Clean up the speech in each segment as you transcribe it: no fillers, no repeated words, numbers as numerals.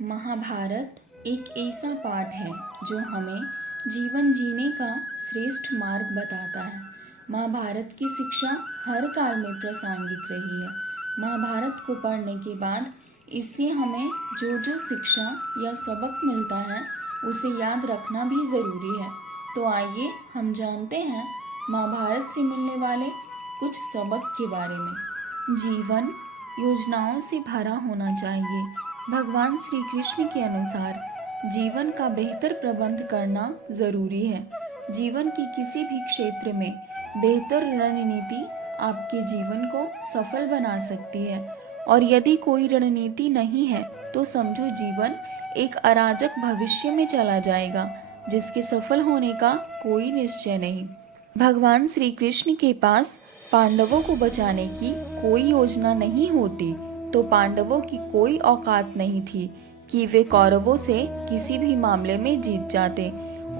महाभारत एक ऐसा पाठ है जो हमें जीवन जीने का श्रेष्ठ मार्ग बताता है। महाभारत की शिक्षा हर काल में प्रासंगिक रही है। महाभारत को पढ़ने के बाद इससे हमें जो जो शिक्षा या सबक मिलता है उसे याद रखना भी ज़रूरी है। तो आइए हम जानते हैं महाभारत से मिलने वाले कुछ सबक के बारे में। जीवन योजनाओं से भरा होना चाहिए। भगवान श्री कृष्ण के अनुसार जीवन का बेहतर प्रबंध करना जरूरी है। जीवन के किसी भी क्षेत्र में बेहतर रणनीति आपके जीवन को सफल बना सकती है, और यदि कोई रणनीति नहीं है तो समझो जीवन एक अराजक भविष्य में चला जाएगा जिसके सफल होने का कोई निश्चय नहीं। भगवान श्री कृष्ण के पास पांडवों को बचाने की कोई योजना नहीं होती तो पांडवों की कोई औकात नहीं थी कि वे कौरवों से किसी भी मामले में जीत जाते।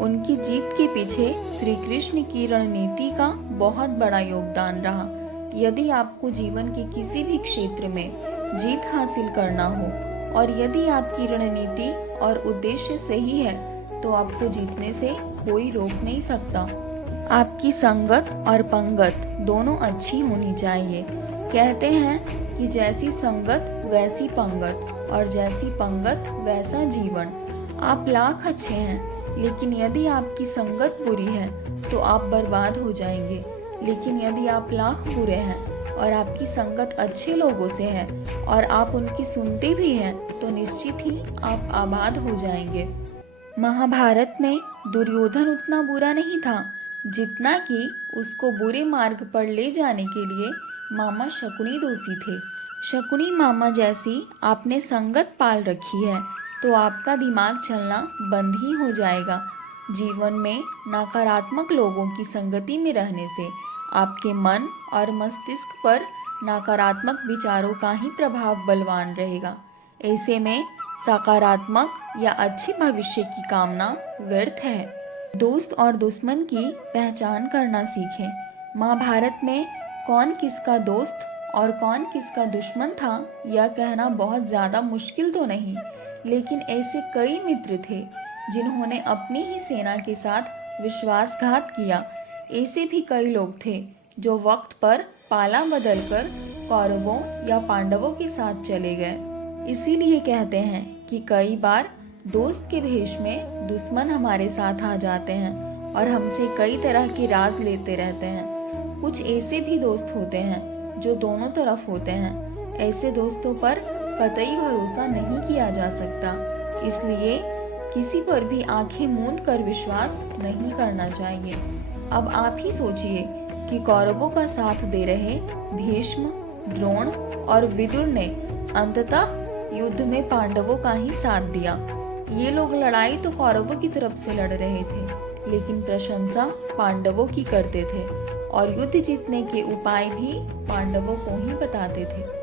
उनकी जीत के पीछे श्री कृष्ण की रणनीति का बहुत बड़ा योगदान रहा। यदि आपको जीवन के किसी भी क्षेत्र में जीत हासिल करना हो और यदि आपकी रणनीति और उद्देश्य सही है तो आपको जीतने से कोई रोक नहीं सकता। आपकी संगत और पंगत दोनों अच्छी होनी चाहिए। कहते हैं कि जैसी संगत वैसी पंगत और जैसी पंगत वैसा जीवन। आप लाख अच्छे हैं लेकिन यदि आपकी संगत बुरी है तो आप बर्बाद हो जाएंगे, लेकिन यदि आप लाख बुरे हैं और आपकी संगत अच्छे लोगों से है और आप उनकी सुनते भी हैं तो निश्चित ही आप आबाद हो जाएंगे। महाभारत में दुर्योधन उतना बुरा नहीं था जितना कि उसको बुरे मार्ग पर ले जाने के लिए मामा शकुनी दोषी थे। शकुनी मामा जैसी आपने संगत पाल रखी है तो आपका दिमाग चलना बंद ही हो जाएगा। जीवन में नकारात्मक लोगों की संगति में रहने से आपके मन और मस्तिष्क पर नकारात्मक विचारों का ही प्रभाव बलवान रहेगा। ऐसे में सकारात्मक या अच्छे भविष्य की कामना व्यर्थ है। दोस्त और दुश्मन की पहचान करना सीखें। महाभारत में कौन किसका दोस्त और कौन किसका दुश्मन था यह कहना बहुत ज़्यादा मुश्किल तो नहीं, लेकिन ऐसे कई मित्र थे जिन्होंने अपनी ही सेना के साथ विश्वासघात किया। ऐसे भी कई लोग थे जो वक्त पर पाला बदलकर कौरवों या पांडवों के साथ चले गए। इसीलिए कहते हैं कि कई बार दोस्त के भेष में दुश्मन हमारे साथ आ जाते हैं और हमसे कई तरह के राज लेते रहते हैं। कुछ ऐसे भी दोस्त होते हैं जो दोनों तरफ होते हैं। ऐसे दोस्तों पर कतई भरोसा नहीं किया जा सकता, इसलिए किसी पर भी आंखें मूंद कर विश्वास नहीं करना चाहिए। अब आप ही सोचिए कि कौरवों का साथ दे रहे भीष्म, द्रोण और विदुर ने अंततः युद्ध में पांडवों का ही साथ दिया। ये लोग लड़ाई तो कौरवों की तरफ से लड़ रहे थे, लेकिन प्रशंसा पांडवों की करते थे और युद्ध जीतने के उपाय भी पांडवों को ही बताते थे।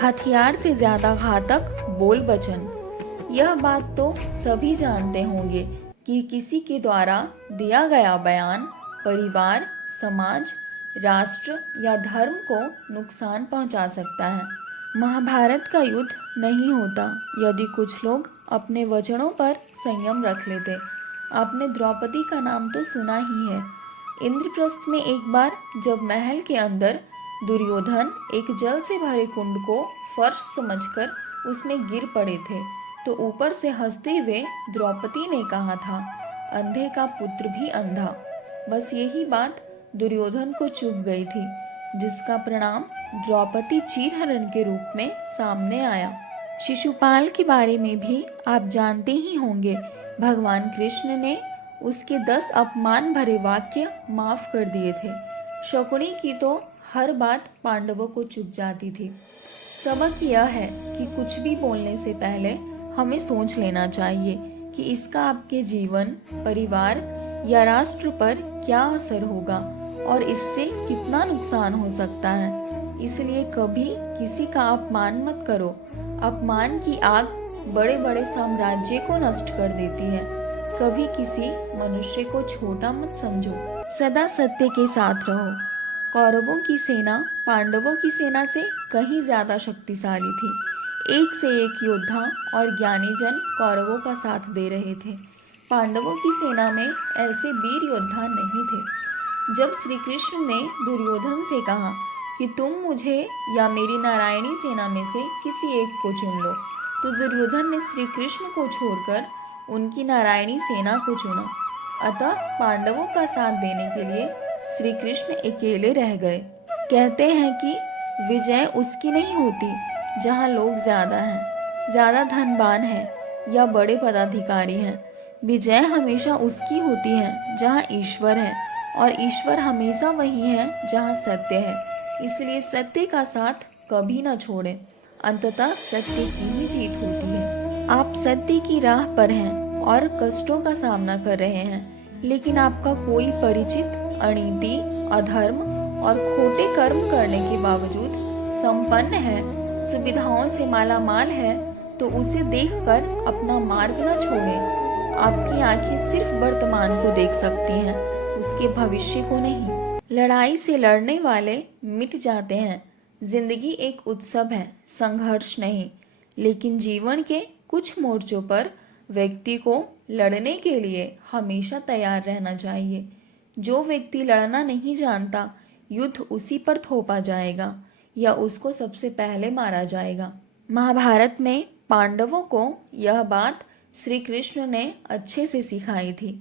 हथियार से ज्यादा घातक बोल वचन। यह बात तो सभी जानते होंगे कि किसी के द्वारा दिया गया बयान परिवार, समाज, राष्ट्र या धर्म को नुकसान पहुंचा सकता है। महाभारत का युद्ध नहीं होता यदि कुछ लोग अपने वचनों पर संयम रख लेते। आपने द्रौपदी का नाम तो सुना ही है। इंद्रप्रस्थ में एक बार जब महल के अंदर दुर्योधन एक जल से भरे कुंड को फर्श समझकर उसमें गिर पड़े थे तो ऊपर से हंसते हुए द्रौपदी ने कहा था, अंधे का पुत्र भी अंधा। बस यही बात दुर्योधन को चुभ गई थी, जिसका परिणाम द्रौपदी चीरहरण के रूप में सामने आया। शिशुपाल के बारे में भी आप जानते ही होंगे। भगवान कृष्ण ने उसके 10 अपमान भरे वाक्य माफ कर दिए थे। शकुनी की तो हर बात पांडवों को चुभ जाती थी। सबक यह है कि कुछ भी बोलने से पहले हमें सोच लेना चाहिए कि इसका आपके जीवन, परिवार या राष्ट्र पर क्या असर होगा और इससे कितना नुकसान हो सकता है। इसलिए कभी किसी का अपमान मत करो। अपमान की आग बड़े बड़े साम्राज्य को नष्ट कर देती है। कभी किसी मनुष्य को छोटा मत समझो। सदा सत्य के साथ रहो। कौरवों की सेना पांडवों की सेना से कहीं ज्यादा शक्तिशाली थी। एक से एक योद्धा और ज्ञानी जन कौरवों का साथ दे रहे थे। पांडवों की सेना में ऐसे वीर योद्धा नहीं थे। जब श्री कृष्ण ने दुर्योधन से कहा कि तुम मुझे या मेरी नारायणी सेना में से किसी एक को चुन लो, तो दुर्योधन ने श्री कृष्ण को छोड़कर उनकी नारायणी सेना को चुना। अतः पांडवों का साथ देने के लिए श्री कृष्ण अकेले रह गए। कहते हैं कि विजय उसकी नहीं होती जहाँ लोग ज़्यादा हैं, ज़्यादा धनवान हैं या बड़े पदाधिकारी हैं। विजय हमेशा उसकी होती है जहाँ ईश्वर है, और ईश्वर हमेशा वही है जहाँ सत्य है। इसलिए सत्य का साथ कभी न छोड़ें, अंततः सत्य की ही जीत होती है। आप सत्य की राह पर हैं और कष्टों का सामना कर रहे हैं, लेकिन आपका कोई परिचित अनीति, अधर्म और खोटे कर्म करने के बावजूद संपन्न है, सुविधाओं से माला माल है, तो उसे देखकर अपना मार्ग न छोड़ें। आपकी आंखें सिर्फ वर्तमान को देख सकती हैं, उसके भविष्य को नहीं। लड़ाई से लड़ने वाले मिट जाते हैं। जिंदगी एक उत्सव है, संघर्ष नहीं। लेकिन जीवन के कुछ मोर्चों पर व्यक्ति को लड़ने के लिए हमेशा तैयार रहना चाहिए। जो व्यक्ति लड़ना नहीं जानता, युद्ध उसी पर थोपा जाएगा या उसको सबसे पहले मारा जाएगा। महाभारत में पांडवों को यह बात श्री कृष्ण ने अच्छे से सिखाई थी।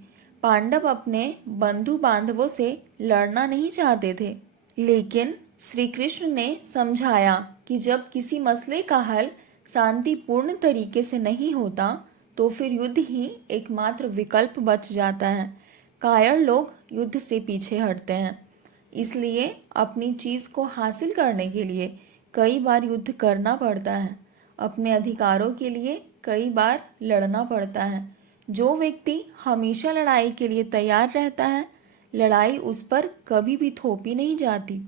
पांडव अपने बंधु बांधवों से लड़ना नहीं चाहते थे, लेकिन श्री कृष्ण ने समझाया कि जब किसी मसले का हल शांतिपूर्ण तरीके से नहीं होता, तो फिर युद्ध ही एकमात्र विकल्प बच जाता है। कायर लोग युद्ध से पीछे हटते हैं, इसलिए अपनी चीज़ को हासिल करने के लिए कई बार युद्ध करना पड़ता है। अपने अधिकारों के लिए कई बार लड़ना पड़ता है। जो व्यक्ति हमेशा लड़ाई के लिए तैयार रहता है, लड़ाई उस पर कभी भी थोपी नहीं जाती।